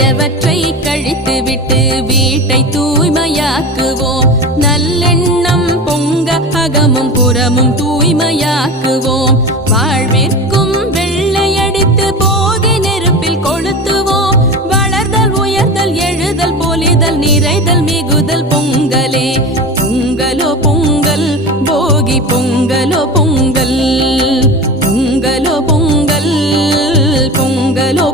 பழையவற்றை கழித்துவிட்டு வீட்டை தூய்மையாக்குவோம். நல்லெண்ணம் பொங்க அகமும் புறமும் தூய்மையாக்குவோம். வாழ்விற்கும் வெள்ளையடித்து போகி நெருப்பில் கொளுத்துவோம். வளர்தல் உயர்தல் எழுதல் பொலிதல் நிறைதல் மிகுதல் பொங்கலே. பொங்கலோ பொங்கல் போகி பொங்கலோ பொங்கல். பொங்கலோ பொங்கல் பொங்கலோ